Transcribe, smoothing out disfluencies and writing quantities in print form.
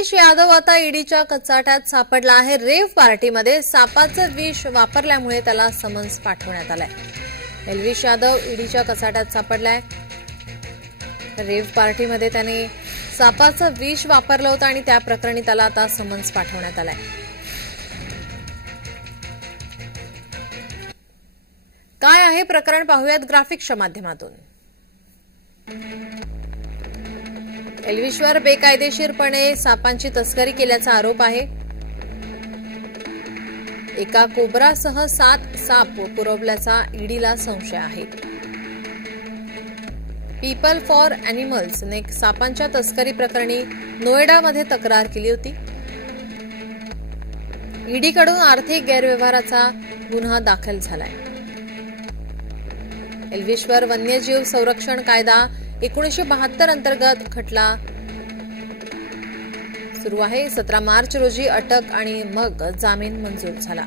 एल्विश यादव आता ईडीच्या कचाट्यात सापडला आहे। रेव्ह पार्टीमध्ये सापाचं विष वापरल्यामुळे त्याला समन्स पाठवण्यात आलंय। एल्विश यादव ईडीच्या कचाट्यात सापडलाय। रेव्ह पार्टीमध्ये त्याने सापाचं विष वापरलं होतं आणि त्या प्रकरणी त्याला आता समन्स पाठवण्यात आलंय। काय आहे प्रकरण पाहूयात ग्राफिक्सच्या माध्यमातून। एल्विशवर बेकायदेशीरपणे सापांची तस्करी केल्याचा आरोप आहे। एका कोब्रासह 7 साप पुरवल्याचा ईडीला संशय आहे। पीपल फॉर अॅनिमल्सने सापांच्या तस्करी प्रकरणी नोएडामध्ये तक्रार केली होती। ईडीकडून आर्थिक गैरव्यवहाराचा गुन्हा दाखल झालाय। एल्विशवर वन्यजीव संरक्षण कायदा 1972 अंतर्गत खटला सुरू आहे। 17 मार्च रोजी अटक आणि मग जामीन मंजूर झाला।